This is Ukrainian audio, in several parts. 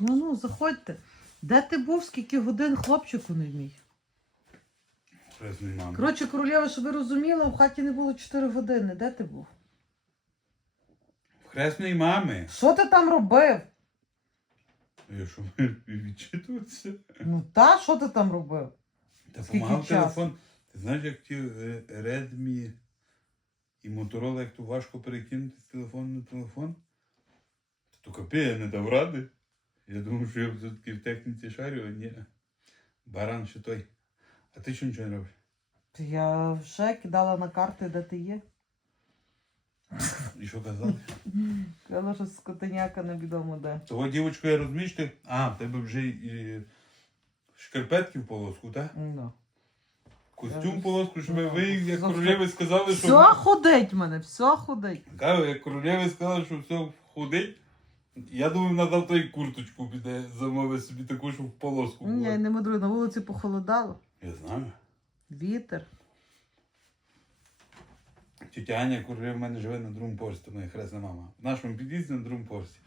Ну ну, заходьте. Де ти був, скільки годин хлопчику не мій? Коротше, королєва, щоб ви розуміли, в хаті не було 4 години. Де ти був? В хресної мами. Що ти там робив? Я що, відчитуватися? Ну та, що ти там робив? Та Скільки помагав часу? телефон. Ти знаєш, як ті е, Redmi і Motorola, як то важко перекинути з телефону на телефон? То капі, я не дав ради. Я думав, що я все-таки в техніці шарю, а ні. Баран ще той. А ти що нічого не робиш? Я вже кидала на карти, де ти є. І що казали? Казала, що скотиняка невідомо де. Того дівочку я розумієш ти? А, в тебе вже і шкарпетки в полоску, так? Ну. Костюм в полоску, щоб Ну, ви, як королеви сказали, Все ходить мене, все ходить. Кажу, як королеви сказали, що все ходить. Я думаю, вона завтра і курточку піде замовить собі таку, щоб в полоску Ні, не мудрую, на вулиці похолодало. Я знаю. Вітер. Тетя Аня королева в мене живе на другому поверсі, то моя хресна мама. В нашому під'їзді на другому поверсі.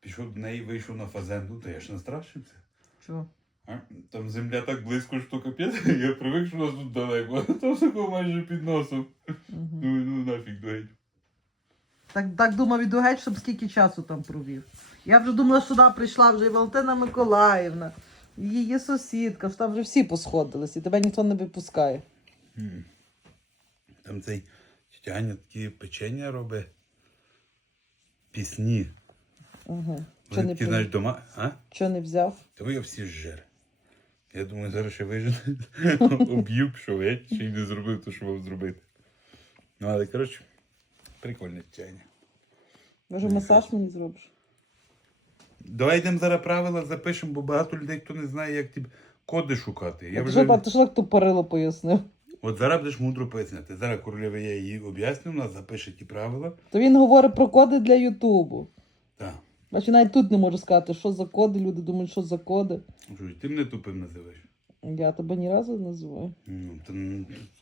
Пішов до неї, вийшов на фазенду, то я ж настрашився. Що? А? Там земля так близько, що капець, я привик, що у нас тут далеко, а там такого майже під носом. Угу. Ну, ну нафіг дуеть. Так, так думав іду геть, щоб скільки часу там провів. Я вже думала, що сюди прийшла вже і Валентина Миколаївна, і її сусідка, що там вже всі посходились, і тебе ніхто не випускає. Там цей Аня такі печення робить. Пісні. Угу. Вони не, такі, при- дома. А? Що не взяв? Того я всі зжер. Я думаю, зараз ще вижену, об'їв, що геть, ще й не зробив те, що мав зробити. Ну, але, коротше, прикольне тягня. Може, масаж мені зробиш? Давай йдемо зараз правила запишемо, бо багато людей, хто не знає, як ті коди шукати. Я вже... ти що так тупорило пояснив? От зараз будеш мудро поясняти. Зараз королева я її об'ясню, вона запише ті правила. То він говорить про коди для Ютубу. Так. Бачу, навіть тут не можу сказати, що за коди, люди думають, що за коди. Що Ти мене тупим називаєш. Я тебе ні разу не називаю. Ну, то,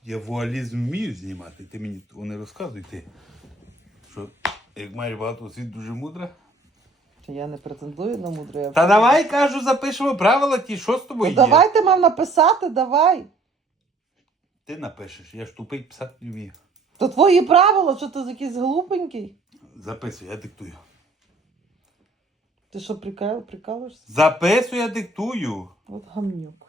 я вуалізм вмію знімати, ти мені не розказуй ти. Як маєш багато освіт дуже мудра. Чи Я не претендую на мудре. я Та давай кажу, запишемо правила ті, що з Ну, тобою є. давай ти мав написати, давай. Ти напишеш, я ж тупий писати не вмію. То твої правила, що ти якийсь глупенький? Записуй, я диктую. Ти що, прикал, прикалуєшся? Записуй, я диктую. От гамнюк.